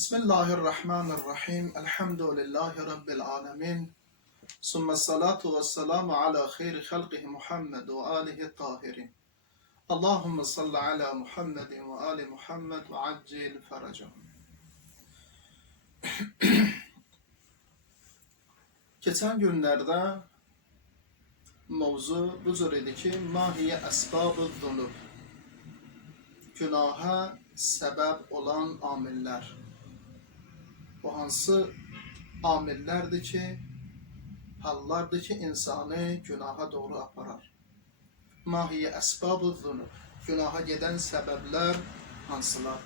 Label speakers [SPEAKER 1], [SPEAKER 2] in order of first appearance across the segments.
[SPEAKER 1] Bismillahirrahmanirrahim. Elhamdülillahi Rabbil alemin. Sümme salatu ve selamu ala khayri halqihi Muhammed ve alihi tahirin. Allahümme salli ala Muhammedin ve ali Muhammed ve accil feracahum. Geçen günlerde mevzu bu idi ki, mahiye esbab-ı zunub. Günaha sebep olan amiller. Bu hansı amillerdir ki, hallardır ki insanı günaha doğru aparar. Mahiye esbab-ı zunub. Günaha giden sebepler hansılar?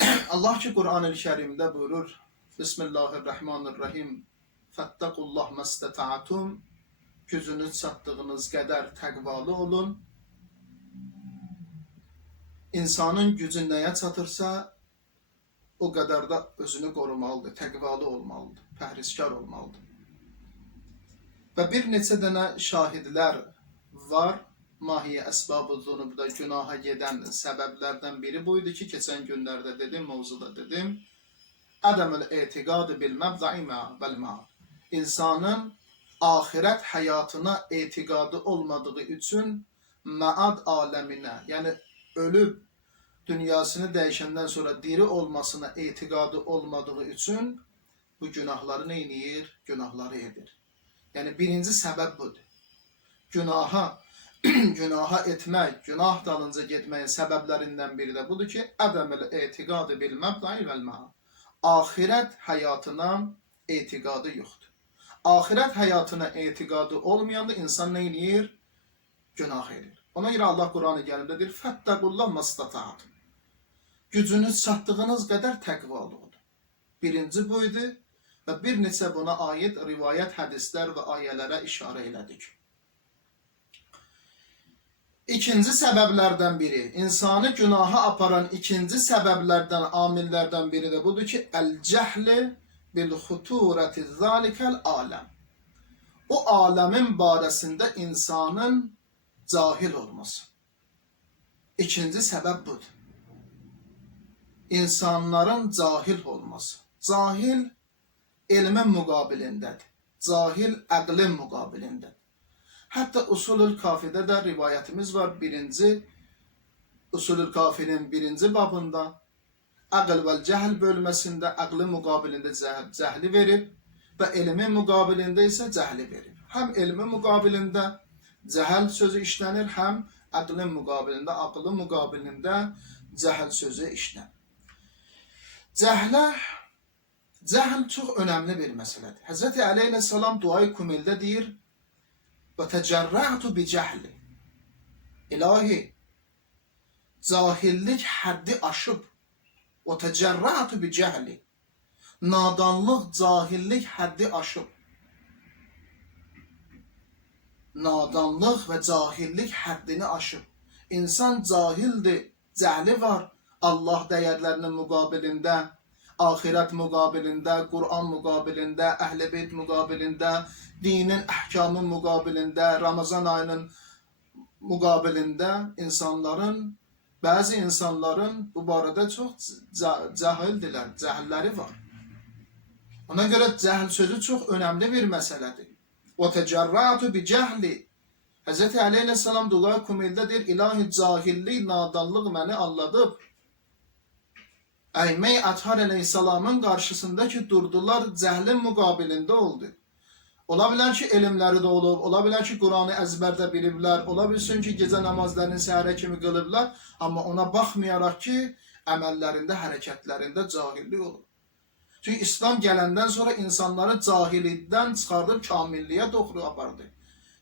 [SPEAKER 1] Allah ki Kur'an-ı Kerim'de buyurur, Bismillahirrahmanirrahim. Fettekullah mesteta'tum. Gücünüz çatdığınız qədər təqvalı olun. İnsanın gücü nəyə çatırsa, o qədər də özünü qorumalıdır, təqvalı olmalıdır, pəhrizkar olmalıdır. Və bir neçə dənə şahidlər var. Mahiyə əsbab-ı zunubda günaha gedən səbəblərdən biri buydu ki, keçən günlərdə dedim, mövzuda dedim. Ədəmül etiqadı bil məbda'i vəl. İnsanın ahirət həyatına etiqadı olmadığı üçün maad aləminə, yəni ölüb dünyasını dəyişəndən sonra diri olmasına etiqadı olmadığı üçün bu günahları nə edir? Günahları edir. Yəni birinci səbəb budur. Günaha günaha etmək, günah dalınca getməyin səbəblərindən biri də budur ki, ədəmül etiqadı bil məbda'i vəl ma'ad. Ahirət həyatına etiqadı yoxdur. Ahirət həyatına etiqadı olmayanda insan nə edir? Günah edir. Ona görə Allah Qurani Kərimdə deyir: "Fəttəqullah mastata'tum." Gücünüz çatdığınız qədər təqvalı olun. Birinci bu idi və bir neçə buna aid rivayət, hədislər və ayələrə işarə elədik. İkinci səbəblərdən biri, insanı günaha aparan ikinci səbəblərdən, amillərdən biri də budur ki, əl-cəhli bil-xuturəti zalikəl aləm. O aləmin barəsində insanın cahil olması. İkinci səbəb budur. İnsanların cahil olması. Cahil elmin müqabilindədir. Cahil əqlin müqabilindədir. Hatta usulül kafide de rivayetimiz var. Birinci usulül kafinin birinci babında akıl ve cehl bölmesinde aklı mukabilinde ceh- cehli verip ve ilmin mukabilinde ise cehli verip. Hem ilmin mukabilinde cehel sözü işlenir hem aklın mukabilinde, aklın mukabilinde cehel sözü işlenir. Cehle Cehl çok önemli bir meseledir. Hz. Aleyhisselam duayı kumilde deyir, ve tecerra'tu bi cehli. İlahi, cahillik haddi aşıp ve tecerra'tu bi cehli. Nadanlık, cahillik haddi aşıp. Nadanlık ve cahillik haddini aşıp. İnsan cahildi, cehli var. Allah değerlerinin mukabilinde, ahiret mukabilinde, Kur'an mukabilinde, ehl-i beyt mukabilinde, dinin ahkamı mukabilinde, Ramazan ayının mukabilinde insanların, bazı insanların bu barada çok ca- cahildiler, cahilleri var. Ona göre cahil sözü çok önemli bir meseledir. Ve tecerratu bi cahli. Hz. Aleyhisselam dua kumildedir. İlahi cahillik, nadanlık beni anladı. Əymey Athar Aleyhisselamın karşısındaki durdular cəhlin müqabilində oldu. Ola bilər ki, elmləri də olub, ola bilər ki, Qur'anı əzbərdə biliblər, ola bilsin ki, gecə namazlarını səhərə kimi qılıblar, amma ona baxmayaraq ki, əməllərində, hərəkətlərində cahillik olur. Çünki İslam gələndən sonra insanları cahillikdən çıxardıb kamilliyə doğru apardı.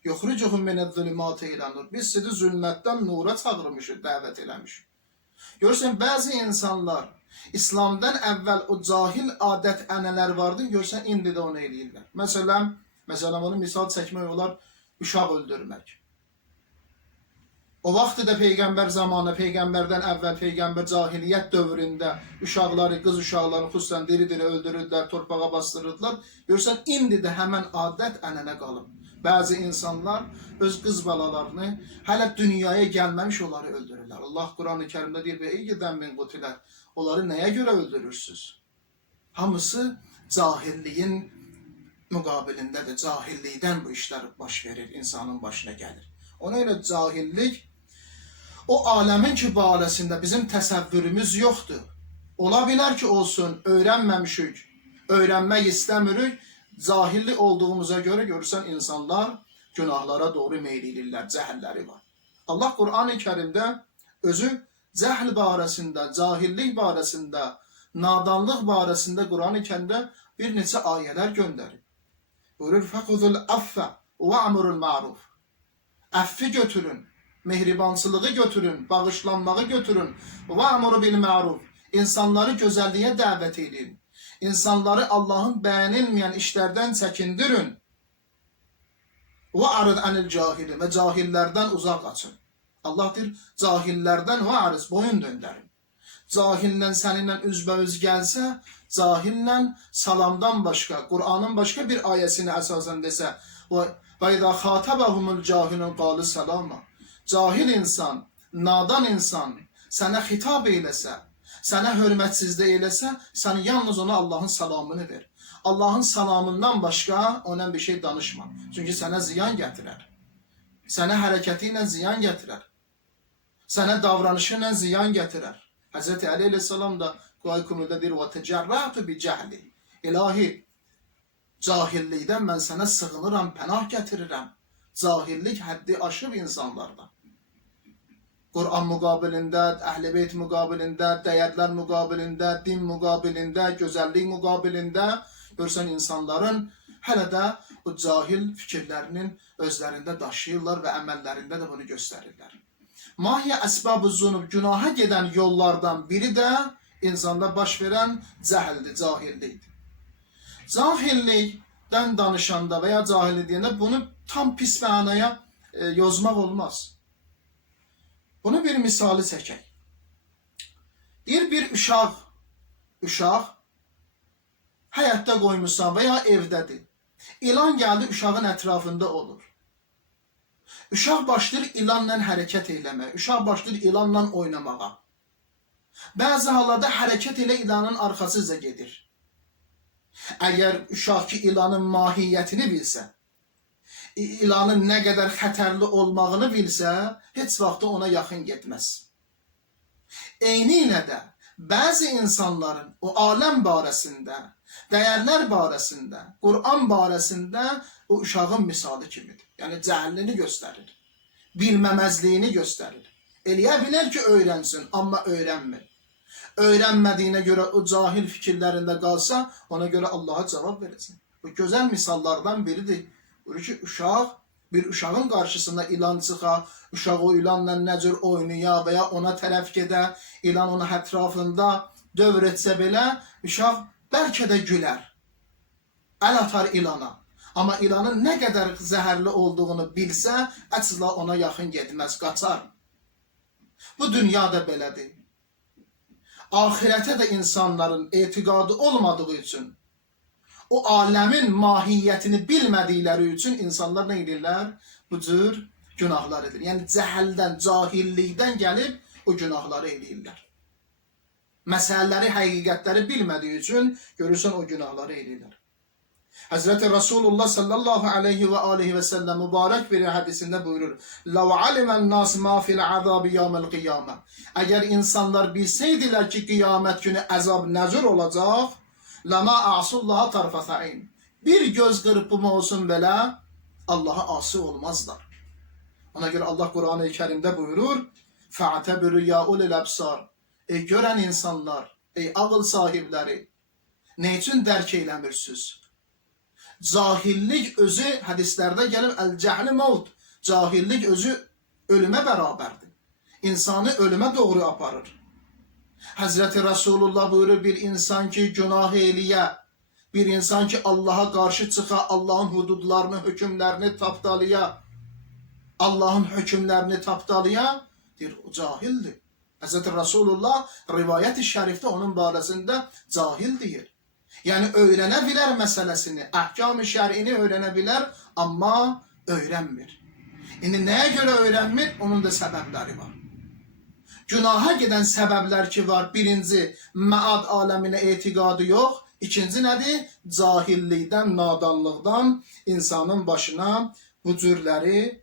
[SPEAKER 1] Yuxricuhum minəz-zulumati ilan-nur. Biz sizi zülmətdən nura çağırmışıq, dəvət eləmişik. Görürsən, bəzi insanlar İslamdan əvvəl o cahil adət ənələr vardı, görsən indi də onu eləyirlər. Məsələn, məsələn onu misal çəkmək olar, uşaq öldürmək. O vaxt da peyğəmbər zamanı, peyğəmbərdən əvvəl peyğəmbər cahiliyyət dövründə uşaqları, qız uşaqları xüsusən diri-diri öldürürdülər, torpağa bastırırdılar. Görsən indi də həmən adət ənənə qalıb. Bəzi insanlar öz qız balalarını hələ dünyaya gəlməmiş onları öldürürlər. Allah Quran-ı Kərimdə deyir: "Və eyyidən min qutilər." onları neye göre öldürürsünüz? Hamısı cahilliğin müqabilindədir. Cahillikdən bu işler baş verir, insanın başına gelir. Ona göre cahillik o alemin ki barəsində bizim təsəvvürümüz yoxdur. Ola bilər ki olsun, öyrənməmişik, öyrənmək istəmirik. Cahillik olduğumuza göre görürsən insanlar günahlara doğru meyilirlər, cəhəlləri var. Allah Qur'an-ı Kərimdə özü cəhl barəsində, cahillik barəsində, nadanlıq barəsində Qur'an-ı Kərimdə bir neçə ayələr göndərir. Buyurur, fəqudul affə və amrul ma'ruf. Əffi götürün, mehribansılığı götürün, bağışlanmağı götürün. Və amru bil ma'ruf. İnsanları gözəlliyə dəvət edin. İnsanları Allahın bəyənilməyən işlərdən çəkindirin. Və arid anil cahili və cahillərdən uzaq qaçın. Allah deyir, cahillərdən və ariz boyun döndərin. Cahillə səninlə üzbəüz gəlsə, cahillə salamdan başqa, Qur'anın başqa bir əsasən desə, və və idə xatabəhumul cahilun qalı salama. Cahil insan, nadan insan sənə xitab eyləsə, sənə hörmətsizlik eləsə, sən yalnız ona Allahın salamını ver. Allahın salamından başqa ona bir şey danışma. Çünki sənə ziyan gətirər. Sənə hərəkəti ziyan gətirər. Sənə davranışı ziyan gətirər. Hz. Ali aleyhisselam da Kuay Kumul'da deyir bi cəhli. İlahi, cahillikdən mən sənə sığınıram, pənah gətirirəm. Cahillik həddi aşıb insanlardan. Kur'an müqabilində, Əhl-i Beyt müqabilində, dəyərlər müqabilində, din müqabilində, gözəllik müqabilində görsən insanların hələ də bu cahil fikirlərinin özlərində daşıyırlar və əməllərində də bunu göstərirlər. Mahiyyə əsbab-ı zunub, günaha gedən yollardan biri də insanda baş verən cəhildir, cahillikdir. Cahillikdən danışanda və ya bunu tam pis mənaya e, yozmaq olmaz. Bunu bir misali çəkək. Deyir bir uşaq, uşaq həyətdə qoymusan və ya evdədir. İlan gəldi uşağın ətrafında olur. Uşaq başlayır ilanla hərəkət eləməyə. Uşaq başlayır ilanla oynamağa. Bəzi hallarda hərəkət elə ilanın arxasıca gedir. Əgər uşaq ki ilanın mahiyyətini bilsə, ilanın nə qədər xətərli olmağını bilsə, heç vaxt ona yaxın getməz. Eyni ilə də bəzi insanların o aləm barəsində, dəyərlər barəsində, Qur'an barəsində o uşağın misalı kimidir. Yəni cəhəllini göstərir. Bilməməzliyini göstərir. Eləyə bilər ki, öyrənsin, amma öyrənmir. Öyrənmədiyinə görə o cahil fikirlərində qalsa, ona görə Allaha cavab verəcək. Bu gözəl misallardan biridir. Buyurur ki, uşaq bir uşağın qarşısında ilan çıxa, uşaq o ilanla nə cür oynaya və ona tərəf gedə, ilan onun ətrafında dövr etsə belə, uşaq bəlkə də gülər. Əl atar ilana. Amma ilanın nə qədər zəhərli olduğunu bilsə, əsla ona yaxın getməz, qaçar. Bu dünyada belədir. Ahirətə də insanların etiqadı olmadığı üçün o aləmin mahiyyətini bilmədikləri üçün insanlar nə edirlər? Bu cür günahlar edir. Yəni cəhəldən, cahillikdən gəlib o günahları edirlər. Məsələləri, həqiqətləri bilmədiyi üçün görürsən o günahları edirlər. Hazreti Resulullah sallallahu aleyhi ve aleyhi ve sellem mübarek bir hadisinde buyurur. لَوْ عَلِمَ النَّاسِ مَا فِي الْعَذَابِ يَوْمَ الْقِيَامَةِ Eğer insanlar bilseydiler ki kıyamet günü azab nezir olacak, Lama asullaha tarfata'in. Bir göz kırpımı olsun bela Allah'a ası olmazlar. Ona göre Allah Kur'an-ı Kerim'de buyurur. Fe'tebiru ya ulil absar. Ey gören insanlar, ey akıl sahipleri. Ne için dərk eyləmirsiniz? Cahillik özü hədislərdə gəlib əl-cəhli mavd. Cahillik özü ölümə bərabərdir. İnsanı ölümə doğru aparır. Hazreti Resulullah buyurur bir insan ki günah eyliye, bir insan ki Allah'a karşı çıka, Allah'ın hududlarını, hükümlerini tapdalıya, Allah'ın hükümlerini tapdalıya, dir o cahildir. Hazreti Resulullah rivayet-i şerifte onun barəsində cahil deyir. Yani öğrenebilir meselesini, ahkam-ı şer'ini öğrenebilir ama öğrenmir. Şimdi neye göre öğrenmir? Onun da sebepleri var. Günaha gedən səbəblər ki var. Birinci, məad aləminə etiqadı yox. İkinci nədir? Cahillikdən, nadanlıqdan insanın başına bu cürləri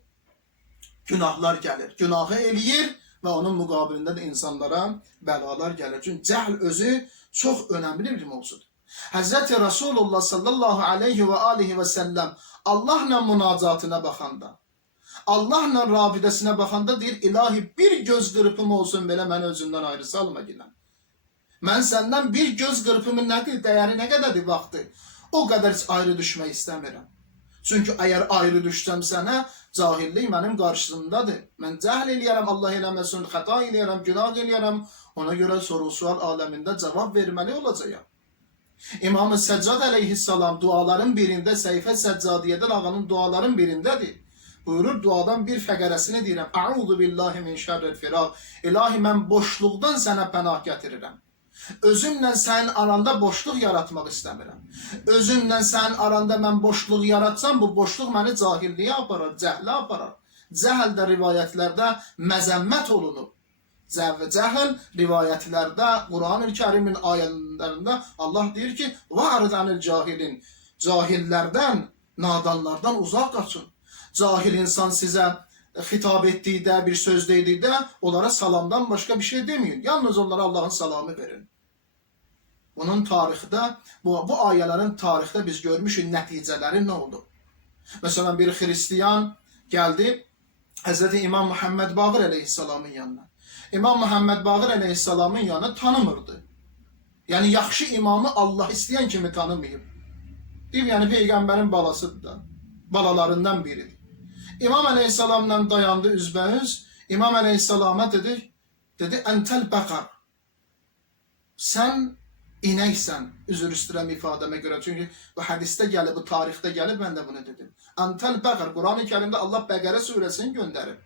[SPEAKER 1] günahlar gəlir. Günahı eləyir və onun müqabilində də insanlara bəlalar gəlir. Çünki cəhl özü çox önəmli bir mövzudur. Həzrəti Rasulullah sallallahu aleyhi və alihi və səlləm Allahla münacatına baxanda, Allahla rabidəsinə baxanda deyir, ilahi bir göz qırpım olsun belə məni özündən ayrı salma ginəm. Mən səndən bir göz qırpımın nədir, dəyəri nə qədərdir vaxtı? O qədər ayrı düşmək istəmirəm. Çünki əgər ayrı düşsəm sənə, cahillik mənim qarşısındadır. Mən cəhl eləyərəm, Allah eləməsin, xəta eləyərəm, günah eləyərəm. Ona görə soru-sual aləmində cavab verməli olacağam. İmam-ı Səccad əleyhissalam duaların birində, Səyfə Səccadiyyədən ağanın duaların birindədir. Buyurur duadan bir fəqərəsini deyirəm. Əuzu billahi min şərril firaq. İlahi mən boşluqdan sənə pənah gətirirəm. Özümlə sənin aranda boşluq yaratmaq istəmirəm. Özümlə sənin aranda mən boşluq yaratsam, bu boşluq məni cahilliyə aparar, cəhlə aparar. Cəhl də rivayətlərdə məzəmmət olunub. Zəv və cəhl rivayətlərdə, Quran-ı Kərimin ayələrində Allah deyir ki, "Va'rid anil cahilin." Cahillərdən, nadanlardan uzaq qaçın. Cahil insan sizə xitab etdikdə, bir söz dedikdə onlara salamdan başqa bir şey deməyin. Yalnız onlara Allahın salamı verin. Bunun tarixdə, bu, bu ayələrin tarixdə biz görmüşük nəticələri nə oldu. Məsələn, bir xristiyan gəldi Hz. İmam Muhammed Baqir əleyhissalamın yanına. İmam Muhammed Baqir əleyhissalamın yanına tanımırdı. Yəni yaxşı imamı Allah istəyən kimi tanımayıb. Deyib, yəni peyğəmbərin balasıdır da, balalarından biridir. İmam əleyhissalamla dayandı üzbəüz. İmam əleyhissalama dedi, dedi, "Entel bəqar." Sən inəksən. Üzr istəyirəm ifadəmə görə. Çünki bu hədisdə gəlib, bu tarixdə gəlib, mən də bunu dedim. Entel bəqar. Quran-ı Kərimdə Allah Bəqərə surəsini göndərib.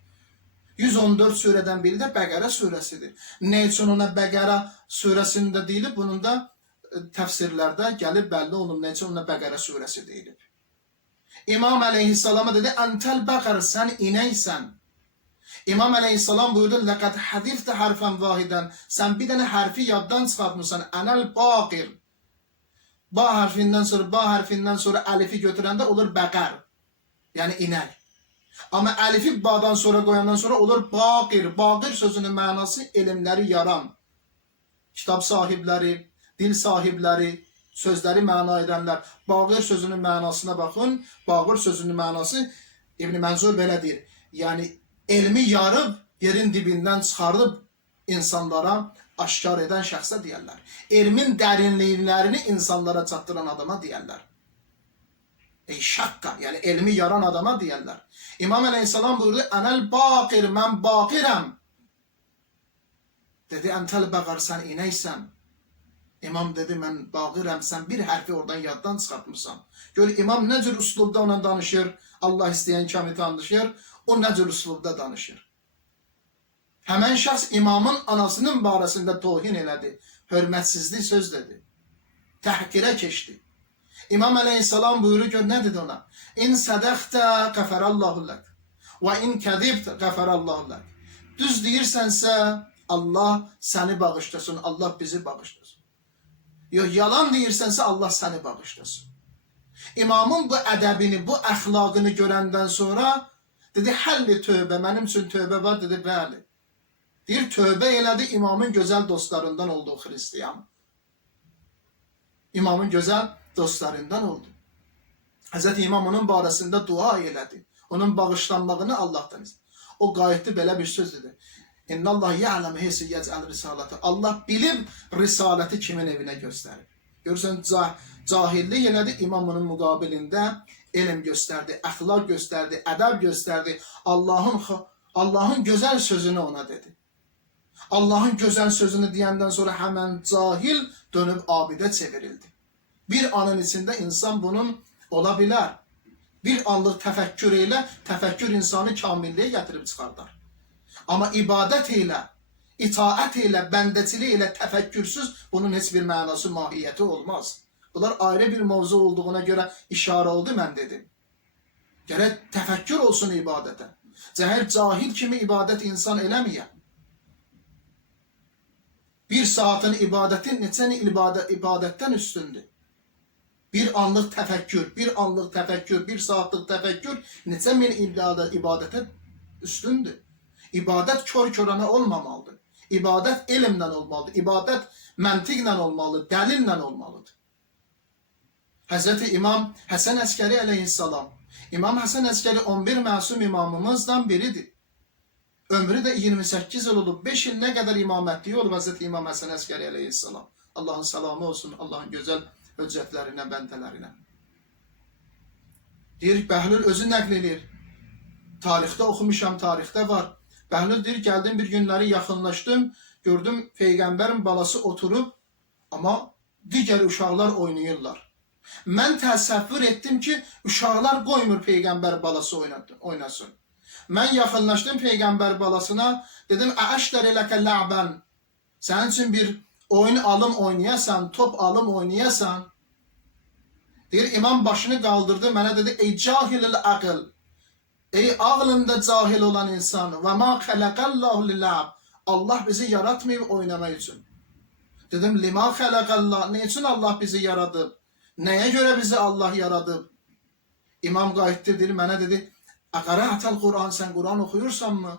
[SPEAKER 1] 114 surədən biri də Bəqərə surəsidir. Nə üçün ona Bəqərə surəsində deyilib? Bunun da e, təfsirlərdə gəlib bəlli olunub nə üçün ona Bəqərə surəsi deyilib. İmam əleyhissalama dedi, Entel bəqər, sən inəksən. İmam əleyhissalam buyurdu, Ləqəd hədifdə hərfən vahidən, sən bir dənə hərfi yaddan çıxartmışsan, ənəl baqir. Ba hərfindən sonra, ba hərfindən sonra əlifi götürəndə olur bəqər. Yəni inək. Amma əlifi badan sonra qoyandan sonra olur baqir. Baqir sözünün mənası elmləri yaran. Kitab sahibləri, dil sahibləri, sözləri məna edənlər. Bağır sözünün mənasına baxın. Bağır sözünün mənası İbn Mənzur belə deyir. Yəni elmi yarıb yerin dibindən çıxarıb insanlara aşkar edən şəxsə deyərlər. Elmin dərinliklərini insanlara çatdıran adama deyərlər. Ey şakka, yəni elmi yaran adama deyərlər. İmam Əleyhisselam buyurdu, "Ənəl baqir, mən baqirəm." Dedi, "Entel bəqar, sən inəksən." İmam dedi, mən bağırəm, sən bir hərfi oradan yaddan çıxartmısan. Gör, imam nə cür üslubda ona danışır, Allah istəyən kimi danışır, o nə cür üslubda danışır. Həmən şəxs imamın anasının barəsində tohin elədi, hörmətsizlik söz dedi, təhqirə keçdi. İmam əleyhissalam buyurur gör, nə dedi ona? İn sədəxtə qəfərallahu lək və in kəzibt qəfərallahu lək. Düz deyirsənsə, Allah səni bağışlasın, Allah bizi bağışlasın. Yox, yalan deyirsənsə Allah səni bağışlasın. İmamın bu ədəbini, bu əxlaqını görəndən sonra dedi, həlli tövbə, mənim üçün tövbə var, dedi, bəli. Deyir, tövbə elədi imamın gözəl dostlarından oldu o xristiyan. İmamın gözəl dostlarından oldu. Hz. İmam onun barəsində dua elədi. Onun bağışlanmağını Allahdan istədi. O qayıtdı belə bir söz dedi. İnna Allah ya'lem heysi yec'al risaleti. Allah bilib risaləti kimin evinə göstərib. Görürsən, cah cahillik elədi, imam onun müqabilində elm göstərdi, əxlaq göstərdi, ədəb göstərdi. Allahın Allahın gözəl sözünü ona dedi. Allahın gözəl sözünü deyəndən sonra həmən cahil dönüb abidə çevrildi. Bir anın içində insan bunun ola bilər. Bir anlıq təfəkkür ilə təfəkkür insanı kamilliyə gətirib çıxardar. Amma ibadət ilə, itaət ilə, bəndəçilik ilə təfəkkürsüz bunun heç bir mənası, mahiyyəti olmaz. Bunlar ayrı bir mövzu olduğuna görə işarə oldu mən dedim. Gərək təfəkkür olsun ibadətə. Cəhəl cahil kimi ibadət insan eləməyə. Bir saatin ibadeti neçə ibadet, ibadətdən üstündür. Bir anlıq təfəkkür, bir anlıq təfəkkür, bir saatlıq təfəkkür neçə min ibadet, ibadətə üstündür. İbadət kör-körənə olmamalıdır. İbadət elmlə olmalıdır. İbadət məntiqlə olmalı, dəlillə olmalıdır. Hazreti İmam Həsən Əskəri əleyhissalam. İmam Həsən Əskəri 11 məsum imamımızdan biridir. Ömrü de 28 yıl olub. 5 il ne kadar imamətliyi olub Hazreti İmam Həsən Əskəri əleyhissalam. Allahın salamı olsun, Allahın gözəl höccətlərinə, bəndələrinə. Deyir, Bəhlül özü nəql edir. Tarixdə oxumuşam, tarixdə var. Bəhlül deyir, gəldim bir günləri yaxınlaşdım, gördüm Peyğəmbərin balası oturub, amma digər uşaqlar oynayırlar. Mən təsəvvür etdim ki, uşaqlar qoymur Peyğəmbər balası oynasın. Mən yaxınlaşdım Peyğəmbər balasına, dedim, "Əşdər eləkə la'ban." Sənin üçün bir oyun alım oynayasan, top alım oynayasan. Deyir, imam başını qaldırdı, mənə dedi, "Ey cahilul aql." Ey ağlında cahil olan insan, "Və ma xalaqallahu lil'ab." Allah bizi yaratmayıb oynamaq üçün. Dedim, "Lima xalaqallah?" Ne üçün Allah bizi yaradıb? Nəyə görə bizi Allah yaradıb? İmam qayıtdı, dedi, mənə dedi, Aqara'atal Kur'an sen Kur'an okuyursan mı?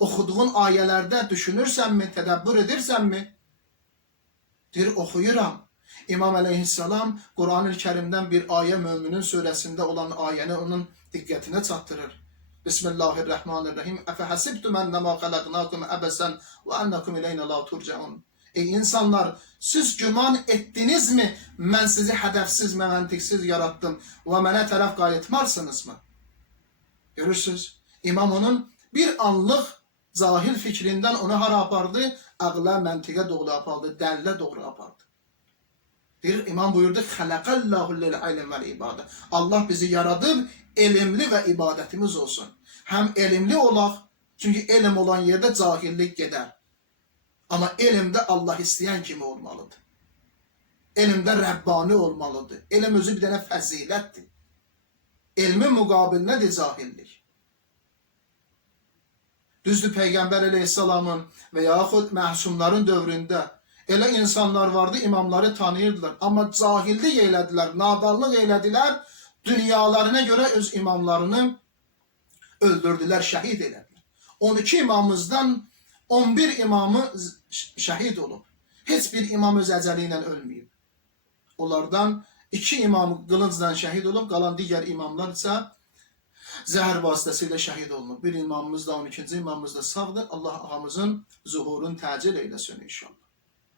[SPEAKER 1] Okuduğun ayelerde düşünürsen mi? Tedebbür edersen mi? Dir okuyuram. İmam aleyhisselam Kur'an-ı Kerim'den bir aye müminin suresinde olan ayeni onun dikkatine çattırır. Bismillahirrahmanirrahim. Efe hasibtum ennema halaknakum ebesen ve ennekum ileyne la turcaun. Ey insanlar siz güman ettiniz mi? Ben sizi hedefsiz, mentiksiz yarattım ve mənə tərəf qayıtmarsınız mı? Görürsünüz. İmam onun bir anlık zahil fikrinden onu hara apardı? Ağla, məntiqə doğru apardı, dəlle doğru apardı. Bir imam buyurdu, Xələqəllahu lil ilim vel ibadə. Allah bizi yaradıb, elmli ve ibadetimiz olsun. Hem elmli olaq, çünkü elm olan yerde cahillik gedər. Ama elmdə Allah isteyen kimi olmalıdır. Elmdə Rəbbani olmalıdır. Elm özü bir dənə fəzilətdir. Elmin müqabilində de cahillik. Düzdür Peyğəmbər əleyhissalamın və yaxud məhsumların dövründə elə insanlar vardı, imamları tanıyırdılar. Amma cahillik elədilər, nadanlıq elədilər, dünyalarına görə öz imamlarını öldürdülər, şəhid elədilər. 12 imamımızdan 11 imamı şəhid olub. Heç bir imam öz əcəli ilə. Onlardan iki imam qılıncla şəhid olub, qalan digər imamlar isə zəhər vasitəsilə şəhid olunub. Bir imamımız da 12-ci imamımız da sağdır. Allah ağamızın zuhurun təcil eyləsin inşallah.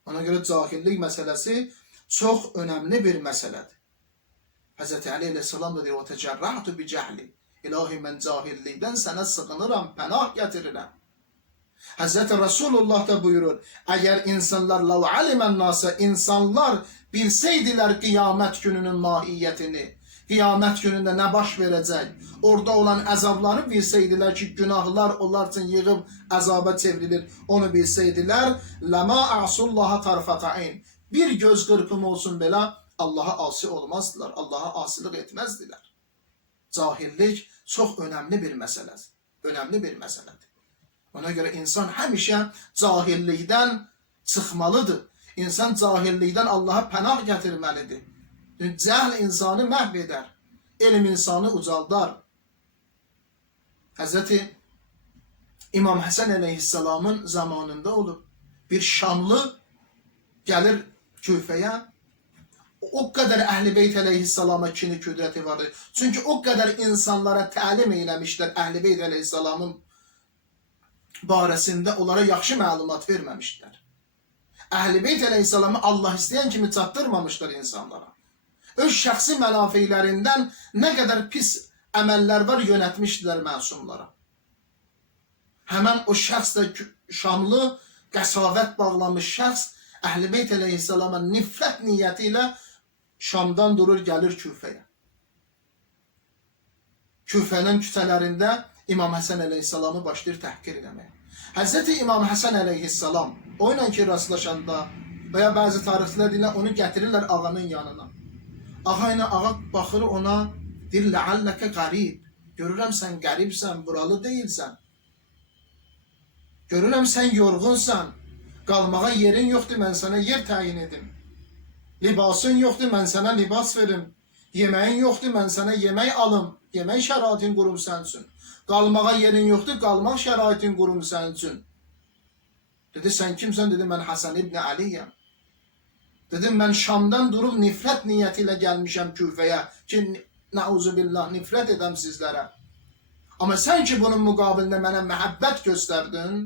[SPEAKER 1] Ona görə cahillik məsələsi çox önəmli bir məsələdir. Hz. Ali əleyhissalam da deyir, "Və təcərrahtu bi cəhli." İlahi mən cahillikdən sənə sığınıram, pənah gətirirəm. Hazreti Resulullah da buyurur, eğer insanlar lav alimen nasa insanlar bilseydiler kıyamet gününün mahiyetini, kıyamet gününde ne baş verecek, orada olan azabları bilseydiler ki günahlar onlar için yığıb azaba çevrilir, onu bilseydiler, lama asullaha tarfata'in. Bir göz kırpımı olsun belə Allah'a asi olmazdılar, Allah'a asilik etmezdiler. Cahillik çok önemli bir meseledir. Önemli bir meseledir. Ona göre insan həmişə cahillikdən çıxmalıdır. İnsan cahillikdən Allaha pənah gətirməlidir. Cəhl insanı məhv edər. Elm insanı ucaldar. Həzreti İmam Həsən əleyhissalamın zamanında olub. Bir Şamlı gəlir Küfəyə. O kadar Əhl-i Beyt əleyhissalama kini qüdrəti vardı. Çünki o kadar insanlara təlim eləmişlər Əhl-i Beyt əleyhissalamın barəsində onlara yaxşı məlumat verməmişdilər. Əhl-i Beyt əleyhissalamı Allah istəyən kimi çatdırmamışlar insanlara. Öz şəxsi mənafilərindən nə qədər pis əməllər var yönətmişdilər məsumlara. Həmən o şəxs də Şamlı qəsavət bağlamış şəxs Əhl-i Beyt əleyhissalama nifrət niyyəti ilə Şamdan durur gəlir Küfəyə. Küfənin küçələrində İmam Həsən əleyhissalamı başlayır təhqir eləməyə. Həzrəti İmam Həsən əleyhissalam o ilə ki rastlaşanda və ya bəzi tarixçilər deyirlər onu gətirirlər ağanın yanına. Ağa ilə ağa baxır ona deyir ləalləkə qarib. Görürəm sən qəribsən, buralı deyilsən. Görürəm sən yorğunsan. Qalmağa yerin yoxdur, mən sənə yer təyin edim. Libasın yoxdur, mən sənə libas verim. Yeməyin yoxdur, mən sənə yemək alım. Yemək şəraitin qurum üçün. Qalmağa yerin yoxdur, qalmaq şəraitin qurum üçün. Dedi, sən kimsən? Dedi, mən Hasan ibn Aliyəm. Dedim, mən Şamdan durub nifrət niyyəti ilə gəlmişəm Küfəyə ki, nəuzu billah, nifrət edəm sizlərə. Amma sən ki, bunun müqabilində mənə məhəbbət göstərdin,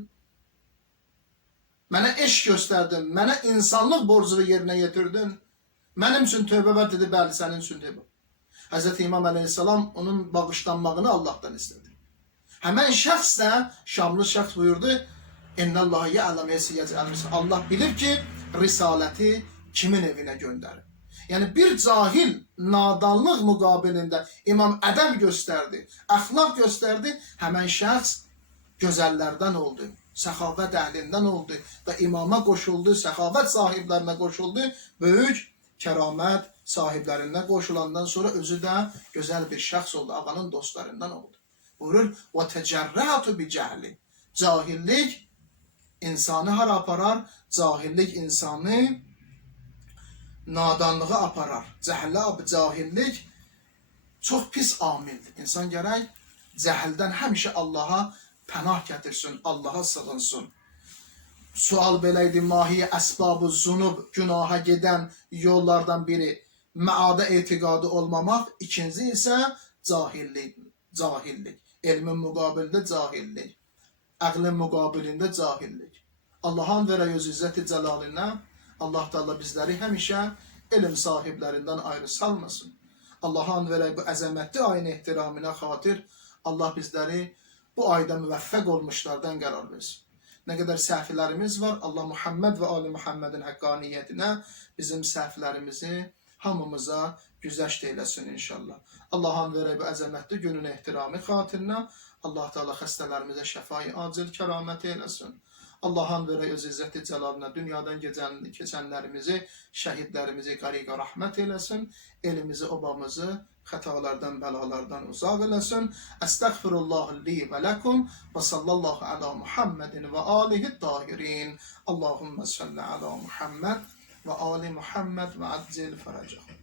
[SPEAKER 1] mənə eşq göstərdin, mənə insanlıq borcunu yerinə yetirdin, mənim üçün tövbə var dedi, bəli, sənin üçün tövbə. Hz. İmam Aleyhisselam onun bağışlanmağını Allah'tan istedi. Həmən şəxs də, Şamlı şəxs buyurdu, İnnəllaha ya'lam yəsiyyəcəl Allah bilir ki, risaləti kimin evinə göndərir. Yəni bir cahil nadanlıq müqabilində imam ədəb göstərdi, əxlaq göstərdi, həmən şəxs gözəllərdən oldu, səxavət əhlindən oldu və imama qoşuldu, səxavət sahiblərinə qoşuldu, böyük kəramət sahiblərindən qoşulandan sonra özü də gözəl bir şəxs oldu, ağanın dostlarından oldu. Buyurur, bi cəhli. Cahillik insanı hara aparar? Cahillik insanı nadanlığa aparar. Cəhəllə, cahillik çox pis amildir. İnsan gərək cəhildən həmişə Allaha pənah gətirsin, Allaha sığınsın. Sual belə idi, mahiyə əsbabı zunub, günaha gedən yollardan biri məada etiqadı olmamaq, ikinci isə cahillik, cahillik. Elmin müqabilində cahillik, əqlin müqabilində cahillik. Allah'ın verə öz izzəti cəlalinə Allah Teala bizləri həmişə elm sahiblərindən ayrı salmasın. Allah'ın verə bu əzəmətli ayın ehtiramına xatir Allah bizləri bu ayda müvəffəq olmuşlardan qərar versin. Nə qədər səhvlərimiz var, Allah Muhammed və Ali Muhammedin həqqaniyyətinə bizim səhvlərimizi hamımıza güzəşt eyləsin inşallah. Allah'ın verə bu əzəmətli günün ehtiramı xatirinə Allah Teala xəstələrimizə şəfai acil kəramət eyləsin. Allah'ın verə öz izzəti cəlalına dünyadan geçən, keçənlərimizi, şəhidlərimizi qariqa rəhmət eləsin, elimizi, obamızı xətalardan, bəlalardan uzaq eləsin. Əstəğfirullah li və ləkum və sallallahu ala Muhammedin və alihi tahirin. Allahümmə salli ala Muhammed və ali Muhammed və aczil fərəcəh.